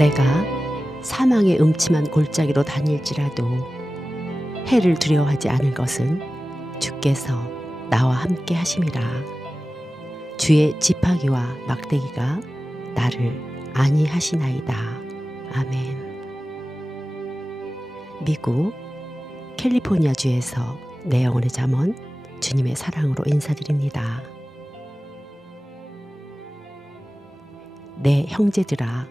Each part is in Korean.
내가 사망의 음침한 골짜기로 다닐지라도 해를 두려워하지 않을 것은 주께서 나와 함께 하심이라. 주의 지팡이와 막대기가 나를 안위하시나이다. 아멘. 미국 캘리포니아주에서 내 영혼의 잠언 주님의 사랑으로 인사드립니다. 내 형제들아,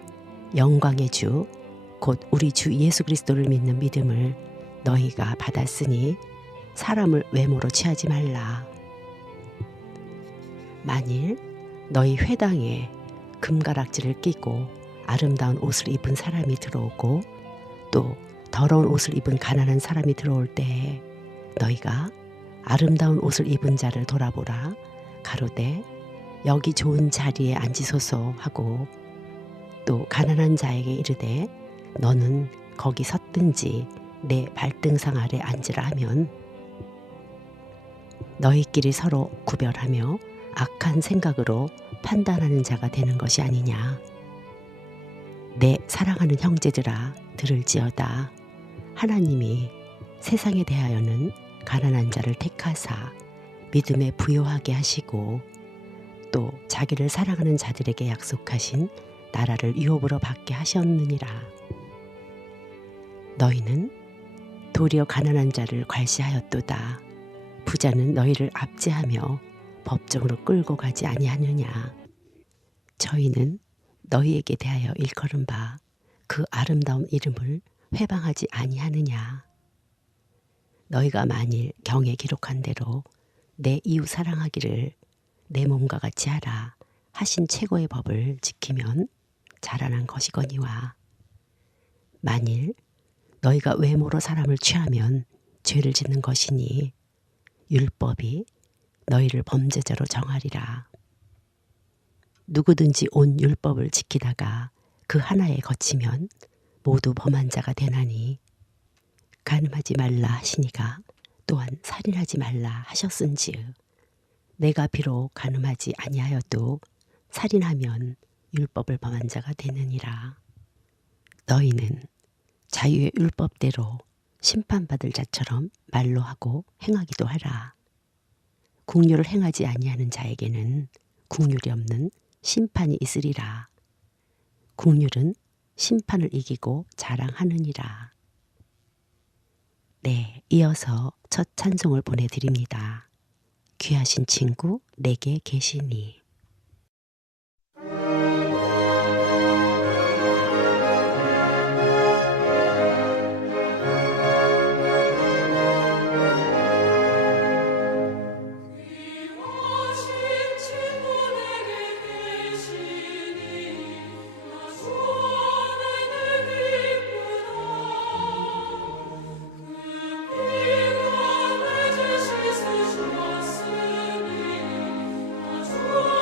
영광의 주 곧 우리 주 예수 그리스도를 믿는 믿음을 너희가 받았으니 사람을 외모로 취하지 말라. 만일 너희 회당에 금가락지를 끼고 아름다운 옷을 입은 사람이 들어오고 또 더러운 옷을 입은 가난한 사람이 들어올 때에 너희가 아름다운 옷을 입은 자를 돌아보라. 가로되 여기 좋은 자리에 앉으소서 하고 또 가난한 자에게 이르되 너는 거기 섰든지 내 발등상 아래 앉으라 하면 너희끼리 서로 구별하며 악한 생각으로 판단하는 자가 되는 것이 아니냐. 내 사랑하는 형제들아, 들을지어다. 하나님이 세상에 대하여는 가난한 자를 택하사 믿음에 부요하게 하시고 또 자기를 사랑하는 자들에게 약속하신 나라를 유업으로 받게 하셨느니라. 너희는 도리어 가난한 자를 괄시하였도다. 부자는 너희를 압제하며 법정으로 끌고 가지 아니하느냐. 저희는 너희에게 대하여 일컬은 바 그 아름다운 이름을 회방하지 아니하느냐. 너희가 만일 경에 기록한 대로 내 이웃 사랑하기를 내 몸과 같이 하라 하신 최고의 법을 지키면 자라난 것이거니와, 만일 너희가 외모로 사람을 취하면 죄를 짓는 것이니 율법이 너희를 범죄자로 정하리라. 누구든지 온 율법을 지키다가 그 하나에 거치면 모두 범한 자가 되나니, 간음하지 말라 하시니가 또한 살인하지 말라 하셨은지요. 내가 비록 간음하지 아니하여도 살인하면 율법을 범한 자가 되느니라. 너희는 자유의 율법대로 심판받을 자처럼 말로 하고 행하기도 하라. 긍휼을 행하지 아니하는 자에게는 긍휼이 없는 심판이 있으리라. 긍휼은 심판을 이기고 자랑하느니라. 네, 이어서 첫 찬송을 보내드립니다. 귀하신 친구 내게 계시니. 주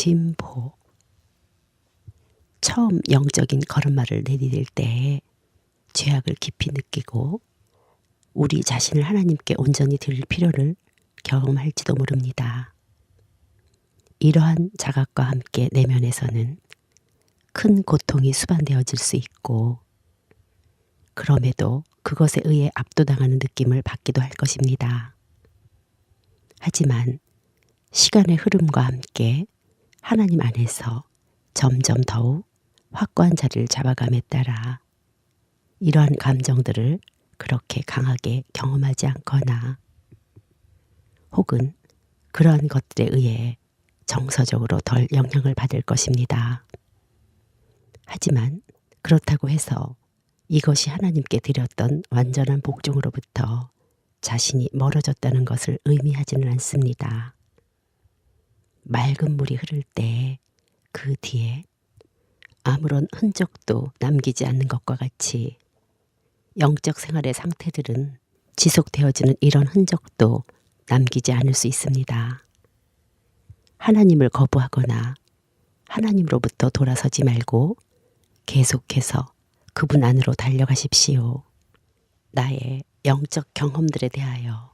진보. 처음 영적인 걸음마를 내디딜 때에 죄악을 깊이 느끼고 우리 자신을 하나님께 온전히 드릴 필요를 경험할지도 모릅니다. 이러한 자각과 함께 내면에서는 큰 고통이 수반되어질 수 있고 그럼에도 그것에 의해 압도당하는 느낌을 받기도 할 것입니다. 하지만 시간의 흐름과 함께 하나님 안에서 점점 더욱 확고한 자리를 잡아감에 따라 이러한 감정들을 그렇게 강하게 경험하지 않거나 혹은 그러한 것들에 의해 정서적으로 덜 영향을 받을 것입니다. 하지만 그렇다고 해서 이것이 하나님께 드렸던 완전한 복종으로부터 자신이 멀어졌다는 것을 의미하지는 않습니다. 맑은 물이 흐를 때 그 뒤에 아무런 흔적도 남기지 않는 것과 같이 영적 생활의 상태들은 지속되어지는 이런 흔적도 남기지 않을 수 있습니다. 하나님을 거부하거나 하나님으로부터 돌아서지 말고 계속해서 그분 안으로 달려가십시오. 나의 영적 경험들에 대하여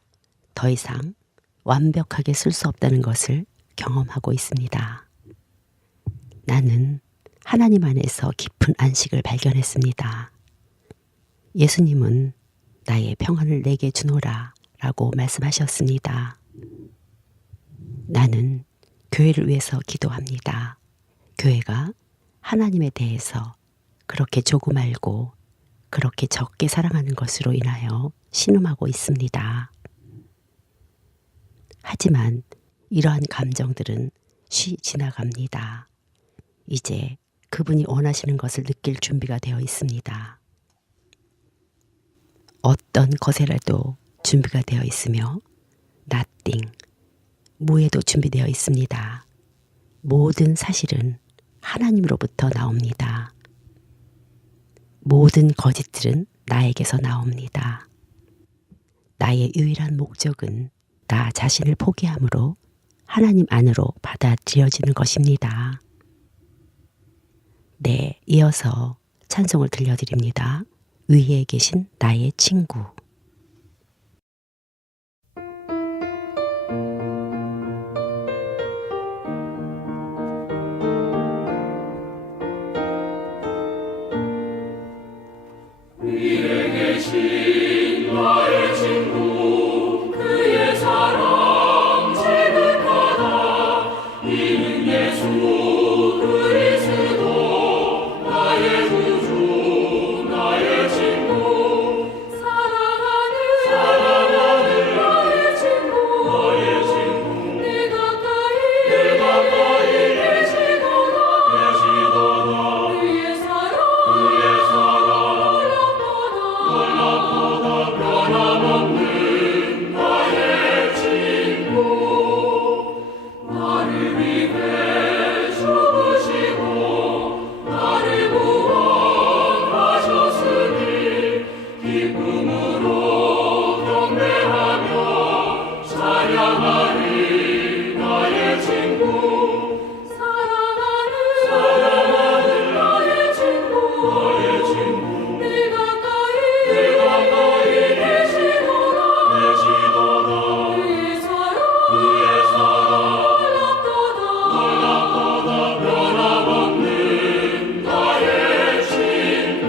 더 이상 완벽하게 쓸 수 없다는 것을 경험하고 있습니다. 나는 하나님 안에서 깊은 안식을 발견했습니다. 예수님은 나의 평안을 내게 주노라 라고 말씀하셨습니다. 나는 교회를 위해서 기도합니다. 교회가 하나님에 대해서 그렇게 조금 알고 그렇게 적게 사랑하는 것으로 인하여 신음하고 있습니다. 하지만 이러한 감정들은 쉬 지나갑니다. 이제 그분이 원하시는 것을 느낄 준비가 되어 있습니다. 어떤 것에라도 준비가 되어 있으며 nothing, 무에도 준비되어 있습니다. 모든 사실은 하나님으로부터 나옵니다. 모든 거짓들은 나에게서 나옵니다. 나의 유일한 목적은 나 자신을 포기함으로 하나님 안으로 받아들여지는 것입니다. 네, 이어서 찬송을 들려드립니다. 위에 계신 나의 친구. 위에 계신 나의 친구 그의 사랑 지극하다 이는 예수 그리스도 나의 구주 나의 친구 사랑하는 나의 친구 내 가까이 계시도다 그의 사랑 변함없는 나의 친구 나를 위해 죽으시고 나를 구원하셨으니 기쁨으로 경배하며 찬양하리 나의 친구 사랑하는 나의 친구 내 가까이 계시도다 그의 사랑 놀랍도다 변함없는 나의 친구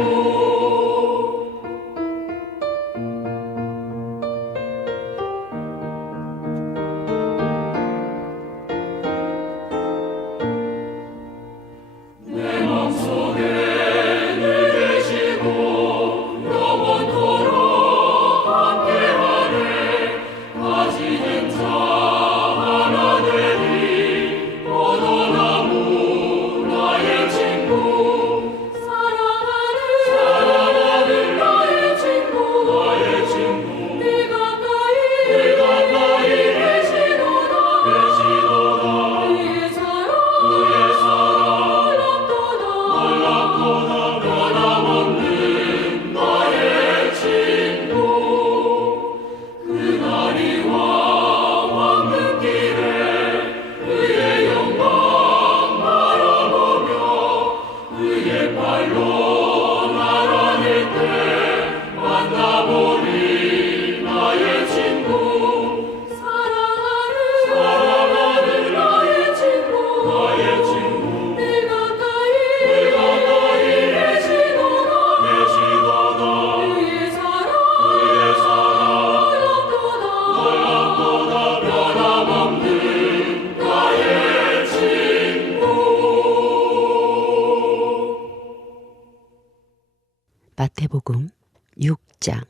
6장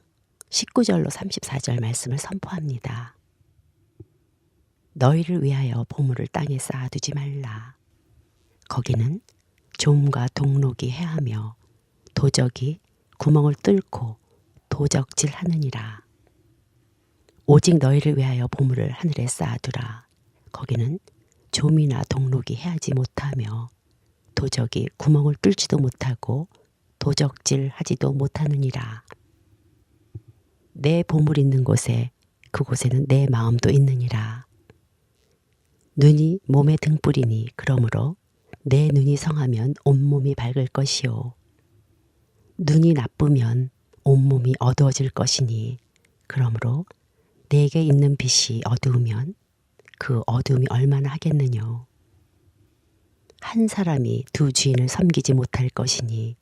19절로 34절 말씀을 선포합니다. 너희를 위하여 보물을 땅에 쌓아두지 말라. 거기는 좀과 동록이 해하며 도적이 구멍을 뚫고 도적질하느니라. 오직 너희를 위하여 보물을 하늘에 쌓아두라. 거기는 좀이나 동록이 해하지 못하며 도적이 구멍을 뚫지도 못하고 도적질하지도 못하느니라. 내 보물 있는 곳에 그곳에는 내 마음도 있느니라. 눈이 몸의 등불이니 그러므로 내 눈이 성하면 온몸이 밝을 것이요. 눈이 나쁘면 온몸이 어두워질 것이니 그러므로 내게 있는 빛이 어두우면 그 어두움이 얼마나 하겠느냐. 한 사람이 두 주인을 섬기지 못할 것이니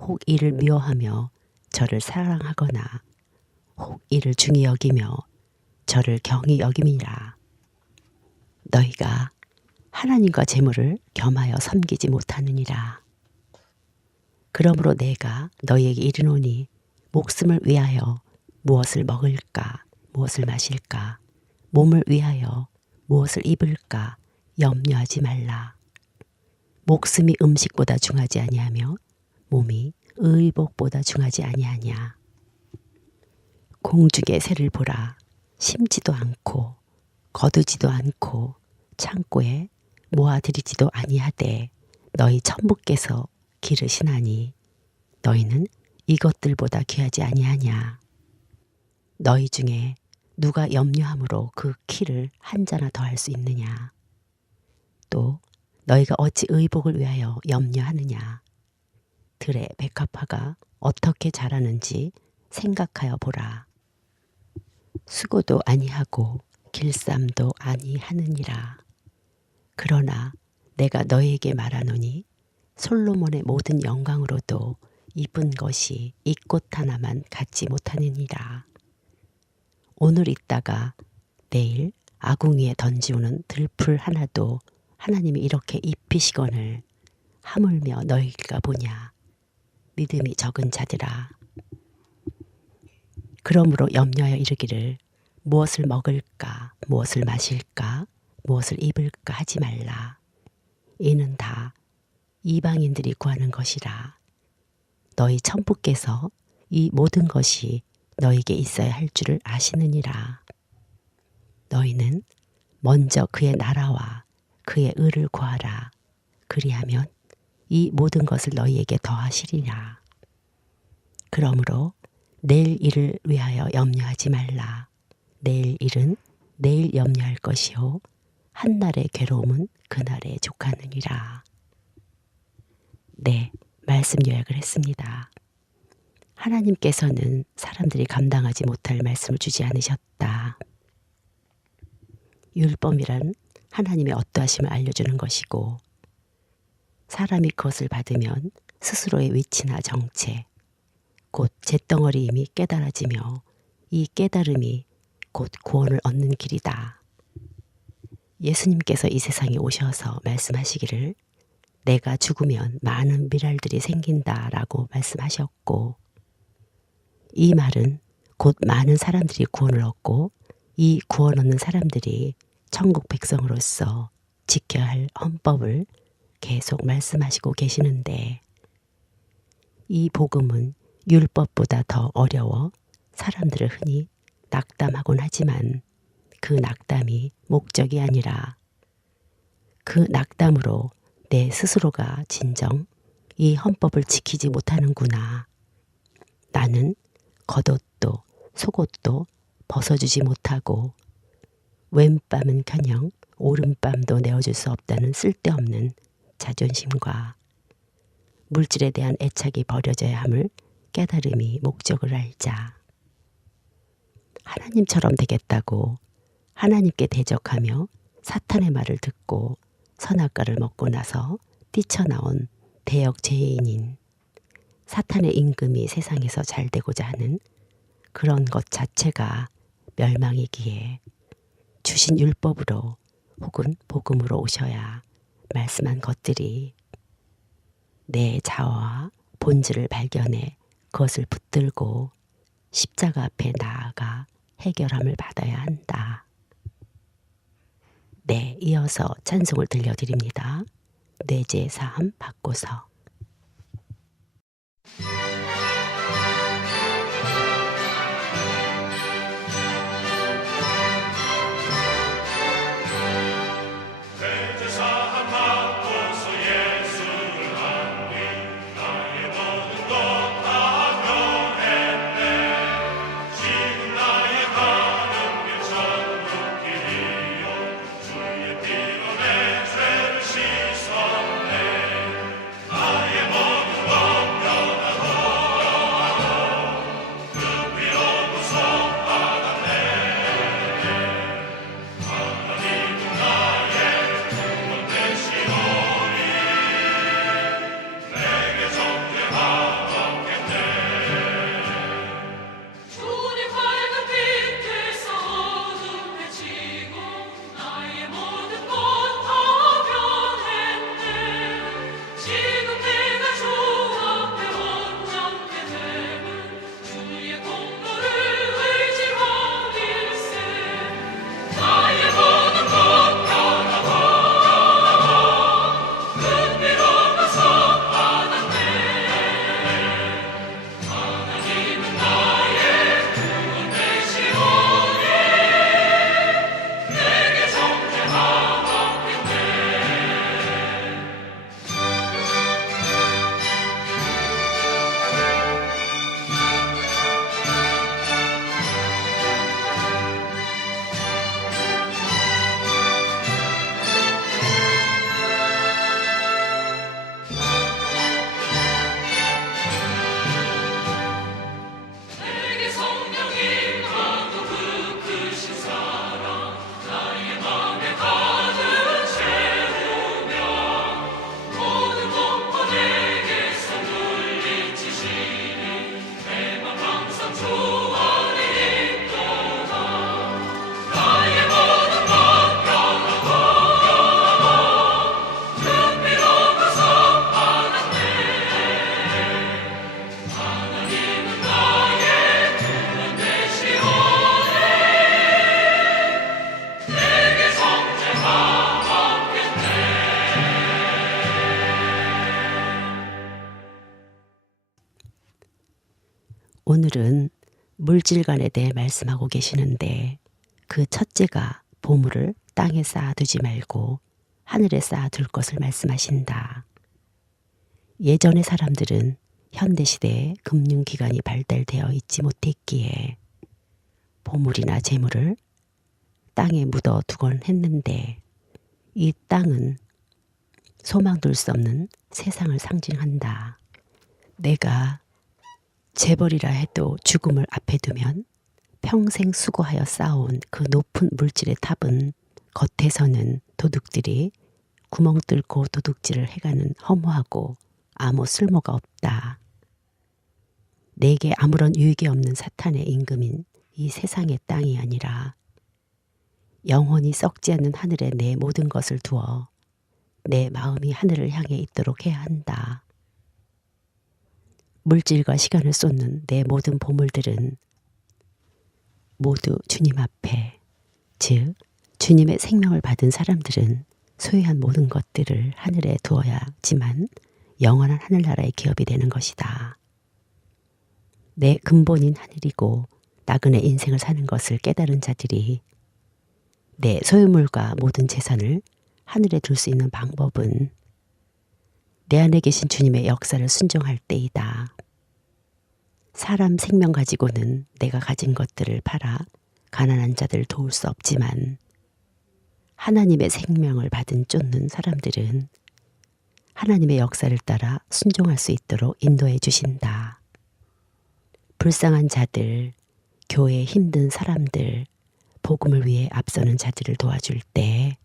혹 이를 미워하며 저를 사랑하거나 혹 이를 중히 여기며 저를 경히 여김이라. 너희가 하나님과 재물을 겸하여 섬기지 못하느니라. 그러므로 내가 너희에게 이르노니 목숨을 위하여 무엇을 먹을까 무엇을 마실까 몸을 위하여 무엇을 입을까 염려하지 말라. 목숨이 음식보다 중하지 아니하며 몸이 의복보다 중하지 아니하냐. 공중의 새를 보라. 심지도 않고 거두지도 않고 창고에 모아들이지도 아니하되 너희 천부께서 기르시나니 너희는 이것들보다 귀하지 아니하냐. 너희 중에 누가 염려함으로 그 키를 한 자나 더할 수 있느냐. 또 너희가 어찌 의복을 위하여 염려하느냐. 들의 백합화가 어떻게 자라는지 생각하여 보라. 수고도 아니하고 길쌈도 아니하느니라. 그러나 내가 너희에게 말하노니 솔로몬의 모든 영광으로도 이쁜 것이 이 꽃 하나만 갖지 못하느니라. 오늘 있다가 내일 아궁이에 던지우는 들풀 하나도 하나님이 이렇게 입히시거늘 하물며 너희가 보냐. 믿음이 적은 자들아. 그러므로 염려하여 이르기를 무엇을 먹을까 무엇을 마실까 무엇을 입을까 하지 말라. 이는 다 이방인들이 구하는 것이라. 너희 천부께서 이 모든 것이 너희에게 있어야 할 줄을 아시느니라. 너희는 먼저 그의 나라와 그의 의를 구하라. 그리하면 이 모든 것을 너희에게 더하시리라. 그러므로 내일 일을 위하여 염려하지 말라. 내일 일은 내일 염려할 것이요 한날의 괴로움은 그날에 족하느니라. 네, 말씀 요약을 했습니다. 하나님께서는 사람들이 감당하지 못할 말씀을 주지 않으셨다. 율법이란 하나님의 어떠하심을 알려주는 것이고 사람이 그것을 받으면 스스로의 위치나 정체, 곧 잿덩어리임이 깨달아지며 이 깨달음이 곧 구원을 얻는 길이다. 예수님께서 이 세상에 오셔서 말씀하시기를 내가 죽으면 많은 미랄들이 생긴다라고 말씀하셨고 이 말은 곧 많은 사람들이 구원을 얻고 이 구원 얻는 사람들이 천국 백성으로서 지켜야 할 헌법을 계속 말씀하시고 계시는데 이 복음은 율법보다 더 어려워 사람들을 흔히 낙담하곤 하지만 그 낙담이 목적이 아니라 그 낙담으로 내 스스로가 진정 이 헌법을 지키지 못하는구나. 나는 겉옷도 속옷도 벗어주지 못하고 왼밤은커녕 오른밤도 내어줄 수 없다는 쓸데없는 자존심과 물질에 대한 애착이 버려져야 함을 깨달음이 목적을 알자. 하나님처럼 되겠다고 하나님께 대적하며 사탄의 말을 듣고 선악과를 먹고 나서 뛰쳐나온 대역죄인인 사탄의 임금이 세상에서 잘 되고자 하는 그런 것 자체가 멸망이기에 주신 율법으로 혹은 복음으로 오셔야 말씀한 것들이 내 자아와 본질을 발견해 그것을 붙들고 십자가 앞에 나아가 해결함을 받아야 한다. 네, 이어서 찬송을 들려드립니다. 뇌제 사함 받고서. 오늘은 물질관에 대해 말씀하고 계시는데 그 첫째가 보물을 땅에 쌓아두지 말고 하늘에 쌓아둘 것을 말씀하신다. 예전의 사람들은 현대시대에 금융기관이 발달되어 있지 못했기에 보물이나 재물을 땅에 묻어두곤 했는데 이 땅은 소망 둘 수 없는 세상을 상징한다. 내가 재벌이라 해도 죽음을 앞에 두면 평생 수고하여 쌓아온 그 높은 물질의 탑은 겉에서는 도둑들이 구멍 뚫고 도둑질을 해가는 허무하고 아무 쓸모가 없다. 내게 아무런 유익이 없는 사탄의 임금인 이 세상의 땅이 아니라 영원히 썩지 않는 하늘에 내 모든 것을 두어 내 마음이 하늘을 향해 있도록 해야 한다. 물질과 시간을 쏟는 내 모든 보물들은 모두 주님 앞에, 즉 주님의 생명을 받은 사람들은 소유한 모든 것들을 하늘에 두어야지만 영원한 하늘나라의 기업이 되는 것이다. 내 근본인 하늘이고 나그네 인생을 사는 것을 깨달은 자들이 내 소유물과 모든 재산을 하늘에 둘 수 있는 방법은 내 안에 계신 주님의 역사를 순종할 때이다. 사람 생명 가지고는 내가 가진 것들을 팔아 가난한 자들을 도울 수 없지만 하나님의 생명을 받은 쫓는 사람들은 하나님의 역사를 따라 순종할 수 있도록 인도해 주신다. 불쌍한 자들, 교회에 힘든 사람들, 복음을 위해 앞서는 자들을 도와줄 때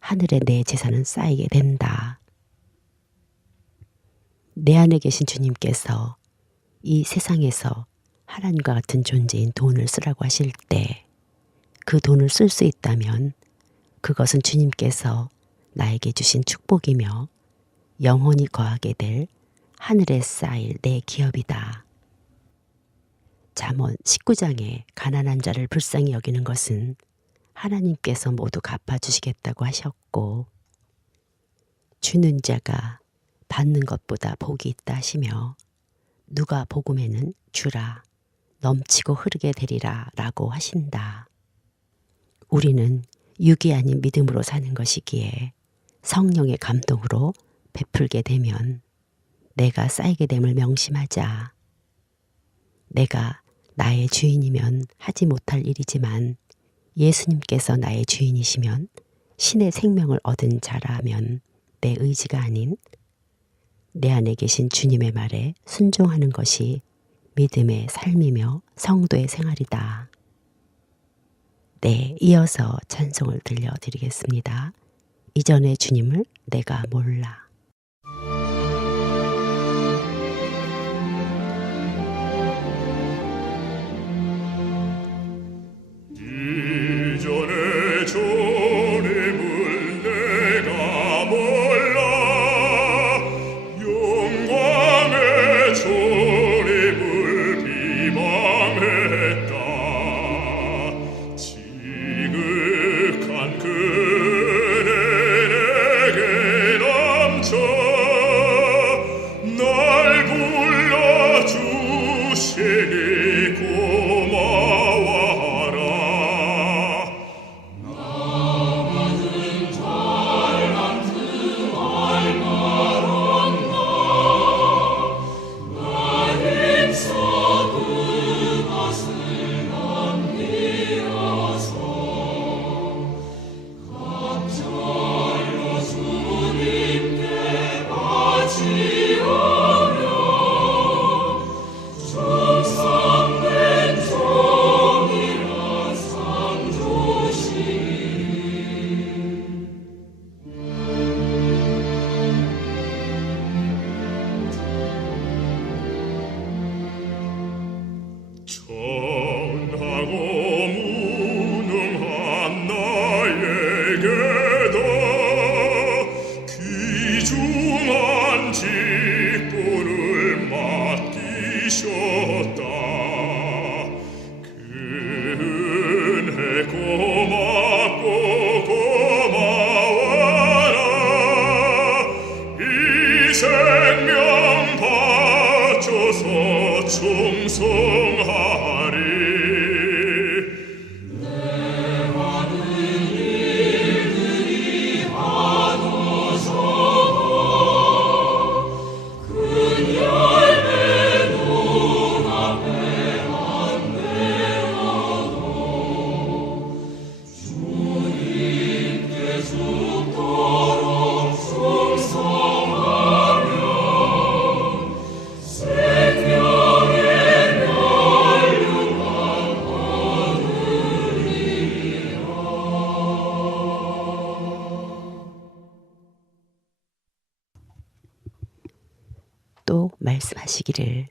하늘에 내 재산은 쌓이게 된다. 내 안에 계신 주님께서 이 세상에서 하나님과 같은 존재인 돈을 쓰라고 하실 때 그 돈을 쓸 수 있다면 그것은 주님께서 나에게 주신 축복이며 영원히 거하게 될 하늘에 쌓일 내 기업이다. 잠언 19장에 가난한 자를 불쌍히 여기는 것은 하나님께서 모두 갚아주시겠다고 하셨고, 주는 자가 받는 것보다 복이 있다 하시며, 누가 복음에는 주라 넘치고 흐르게 되리라 라고 하신다. 우리는 육이 아닌 믿음으로 사는 것이기에 성령의 감동으로 베풀게 되면 내가 쌓이게 됨을 명심하자. 내가 나의 주인이면 하지 못할 일이지만 예수님께서 나의 주인이시면 신의 생명을 얻은 자라면 내 의지가 아닌 내 안에 계신 주님의 말에 순종하는 것이 믿음의 삶이며 성도의 생활이다. 네, 이어서 찬송을 들려드리겠습니다. 이전의 주님을 내가 몰라. 이전의 주님을 내가 몰라 영광의 주님을 비방했다. 지극한 그네 내게 넘쳐 날 불러주시니 고마워하라. 천하고 무능한 나에게도 귀중한 직분을 맡기셨다. 그 은혜 고맙고 고마워라. 이 생명 바쳐서 충성하리. 또 말씀하시기를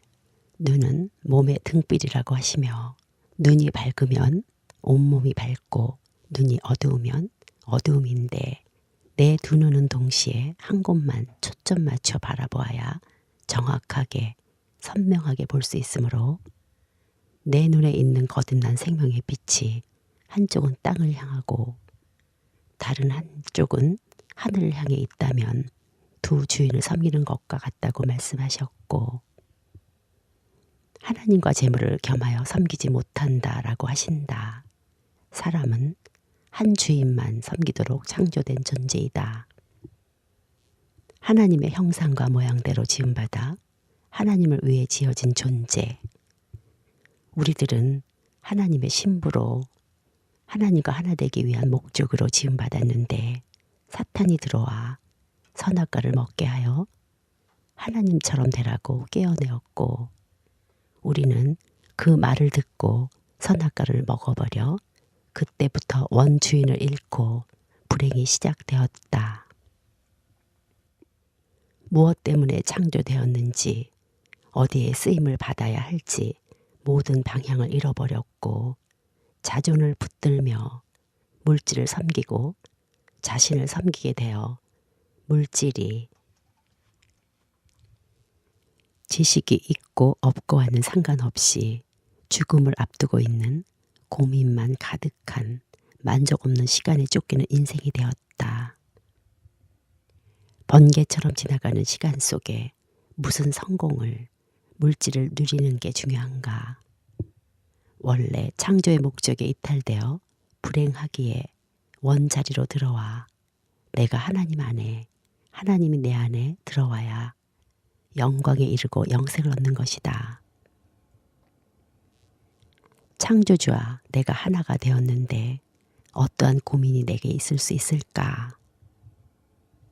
눈은 몸의 등불이라고 하시며 눈이 밝으면 온몸이 밝고 눈이 어두우면 어두움인데 내 두 눈은 동시에 한 곳만 초점 맞춰 바라보아야 정확하게 선명하게 볼 수 있으므로 내 눈에 있는 거듭난 생명의 빛이 한쪽은 땅을 향하고 다른 한쪽은 하늘을 향해 있다면 두 주인을 섬기는 것과 같다고 말씀하셨고, 하나님과 재물을 겸하여 섬기지 못한다라고 하신다. 사람은 한 주인만 섬기도록 창조된 존재이다. 하나님의 형상과 모양대로 지음받아 하나님을 위해 지어진 존재. 우리들은 하나님의 신부로 하나님과 하나 되기 위한 목적으로 지음받았는데 사탄이 들어와 선악과를 먹게 하여 하나님처럼 되라고 깨어내었고, 우리는 그 말을 듣고 선악과를 먹어버려 그때부터 원주인을 잃고 불행이 시작되었다. 무엇 때문에 창조되었는지, 어디에 쓰임을 받아야 할지 모든 방향을 잃어버렸고 자존을 붙들며 물질을 섬기고 자신을 섬기게 되어 물질이 지식이 있고 없고와는 상관없이 죽음을 앞두고 있는 고민만 가득한 만족 없는 시간에 쫓기는 인생이 되었다. 번개처럼 지나가는 시간 속에 무슨 성공을, 물질을 누리는 게 중요한가? 원래 창조의 목적에 이탈되어 불행하기에 원자리로 들어와 내가 하나님 안에, 하나님이 내 안에 들어와야 영광에 이르고 영생을 얻는 것이다. 창조주와 내가 하나가 되었는데 어떠한 고민이 내게 있을 수 있을까?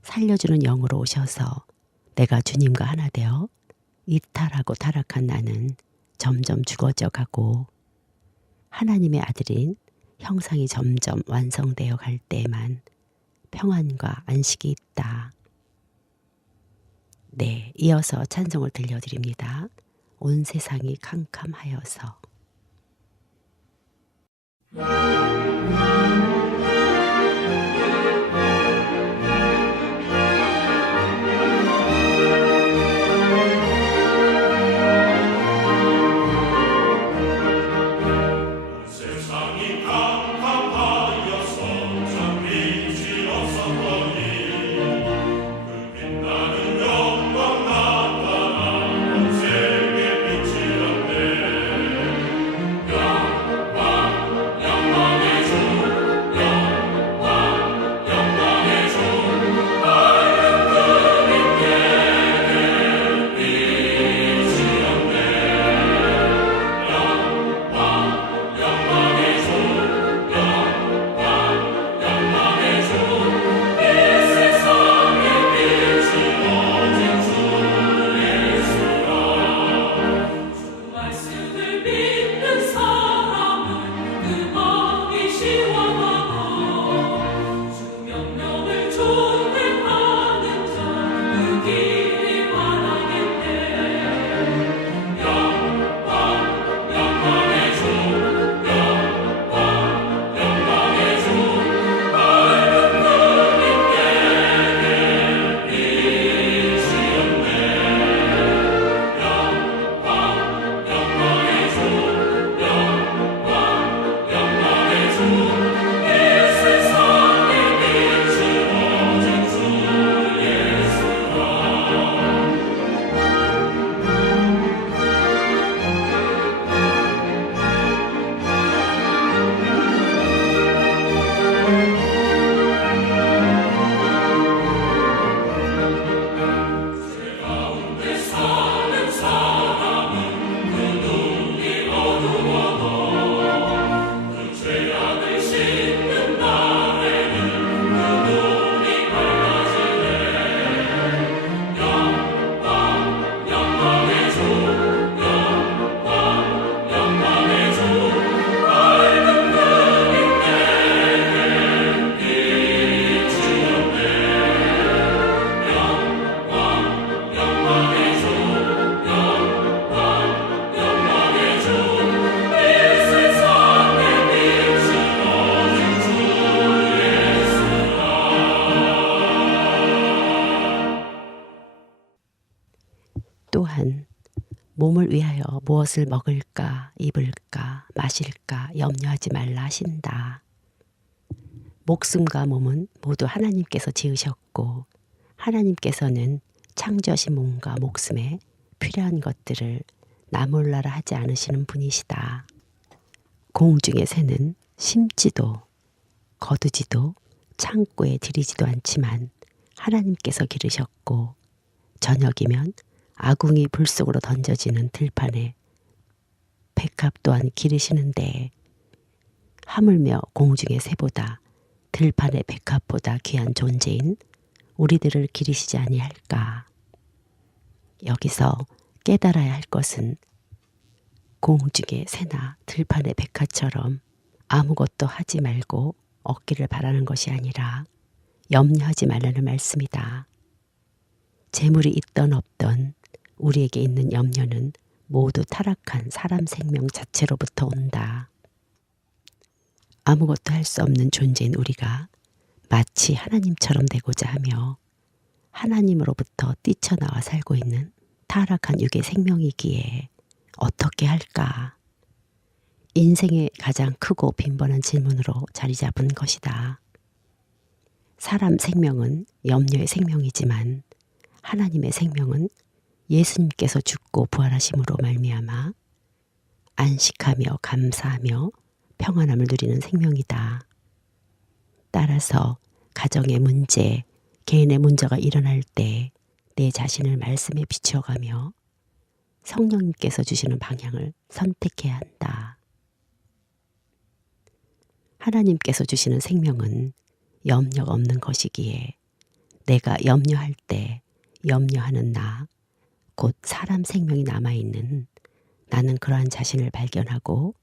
살려주는 영으로 오셔서 내가 주님과 하나 되어 이탈하고 타락한 나는 점점 죽어져 가고 하나님의 아들인 형상이 점점 완성되어 갈 때에만 평안과 안식이 있다. 네, 이어서 찬송을 들려드립니다. 온 세상이 캄캄하여서. 세상이 캄캄하여서 저 빛이 없었더니 그 빛나는 영광 나타나 온 세계 빛이었네. 영광의 주, 영광의 주, 밝은 그 빛에게 빛이었네. 영광의 주, 영광의 주, 이 세상의 빛이 오직 주 예수라. 주 말씀을 믿는 사람은 그 마음이 시원하고 주 명령을 존대하는 자 그 길이 바라겠네. 영광의 주, 영광의 주, 밝은 그 빛에게 빛이었네. 영광의 주, 영광의 주, 이 세상의 빛이 오직 주 예수라. 가운데 사는 사람은 그 눈이 어두워도 그 죄악을 씻는 날에는 그 눈이 밝아지네. 영광의 주, 영광의 주, 밝은 그 빛에게 빛이었네. 영광의 주, 영광의 주, 이 세상의 빛이 오직 주 예수라. 또한 몸을 위하여 무엇을 먹을까, 입을까, 마실까 염려하지 말라 하신다. 목숨과 몸은 모두 하나님께서 지으셨고 하나님께서는 창조하신 몸과 목숨에 필요한 것들을 나몰라라 하지 않으시는 분이시다. 공중의 새는 심지도 거두지도 창고에 들이지도 않지만 하나님께서 기르셨고 저녁이면 아궁이 불 속으로 던져지는 들판에 백합 또한 기르시는데 하물며 공중의 새보다 들판의 백합보다 귀한 존재인 우리들을 기르시지 아니할까. 여기서 깨달아야 할 것은 공중의 새나 들판의 백합처럼 아무것도 하지 말고 얻기를 바라는 것이 아니라 염려하지 말라는 말씀이다. 재물이 있던 없던 우리에게 있는 염려는 모두 타락한 사람 생명 자체로부터 온다. 아무것도 할 수 없는 존재인 우리가 마치 하나님처럼 되고자 하며 하나님으로부터 뛰쳐나와 살고 있는 타락한 육의 생명이기에 어떻게 할까? 인생의 가장 크고 빈번한 질문으로 자리 잡은 것이다. 사람 생명은 염려의 생명이지만 하나님의 생명은 예수님께서 죽고 부활하심으로 말미암아 안식하며 감사하며 평안함을 누리는 생명이다. 따라서 가정의 문제, 개인의 문제가 일어날 때 내 자신을 말씀에 비추어가며 성령님께서 주시는 방향을 선택해야 한다. 하나님께서 주시는 생명은 염려가 없는 것이기에 내가 염려할 때 염려하는 나, 곧 사람 생명이 남아있는 나는 그러한 자신을 발견하고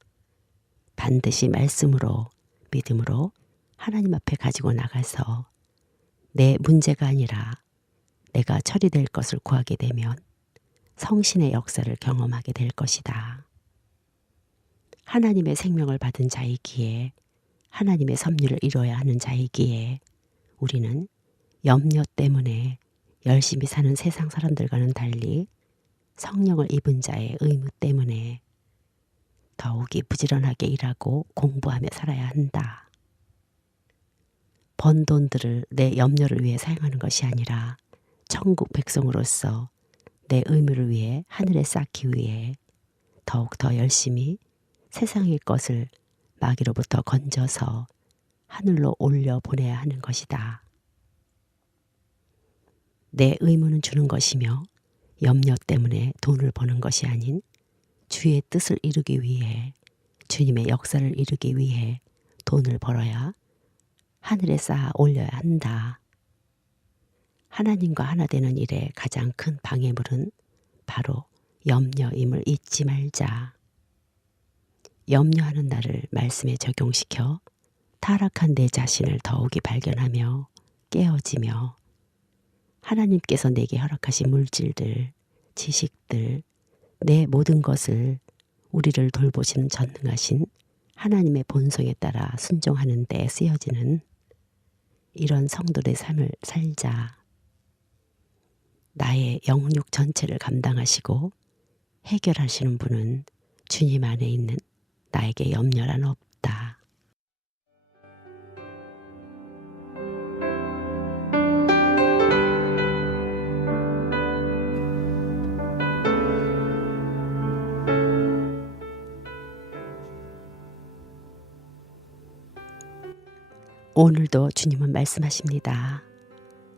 반드시 말씀으로 믿음으로 하나님 앞에 가지고 나가서 내 문제가 아니라 내가 처리될 것을 구하게 되면 성신의 역사를 경험하게 될 것이다. 하나님의 생명을 받은 자이기에 하나님의 섭리를 이루어야 하는 자이기에 우리는 염려 때문에 열심히 사는 세상 사람들과는 달리 성령을 입은 자의 의무 때문에 더욱이 부지런하게 일하고 공부하며 살아야 한다. 번 돈들을 내 염려를 위해 사용하는 것이 아니라 천국 백성으로서 내 의무를 위해 하늘에 쌓기 위해 더욱 더 열심히 세상의 것을 마귀로부터 건져서 하늘로 올려 보내야 하는 것이다. 내 의무는 주는 것이며 염려 때문에 돈을 버는 것이 아닌 주의 뜻을 이루기 위해 주님의 역사를 이루기 위해 돈을 벌어야 하늘에 쌓아 올려야 한다. 하나님과 하나 되는 일의 가장 큰 방해물은 바로 염려임을 잊지 말자. 염려하는 나를 말씀에 적용시켜 타락한 내 자신을 더욱이 발견하며 깨어지며 하나님께서 내게 허락하신 물질들, 지식들, 내 모든 것을 우리를 돌보시는 전능하신 하나님의 본성에 따라 순종하는 데 쓰여지는 이런 성도의 삶을 살자. 나의 영육 전체를 감당하시고 해결하시는 분은 주님 안에 있는 나에게 염려란 없다. 오늘도 주님은 말씀하십니다.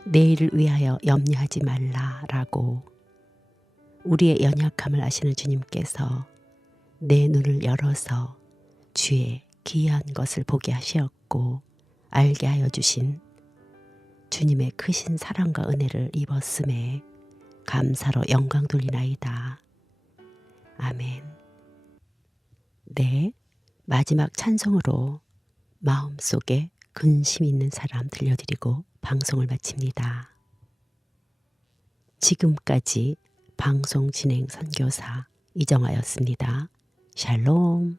내일을 위하여 염려하지 말라라고. 우리의 연약함을 아시는 주님께서 내 눈을 열어서 주의 기이한 것을 보게 하셨고 알게 하여 주신 주님의 크신 사랑과 은혜를 입었음에 감사로 영광 돌리나이다. 아멘. 네, 마지막 찬송으로 마음속에 근심 있는 사람 들려드리고 방송을 마칩니다. 지금까지 방송 진행 선교사 이정아였습니다. 샬롬.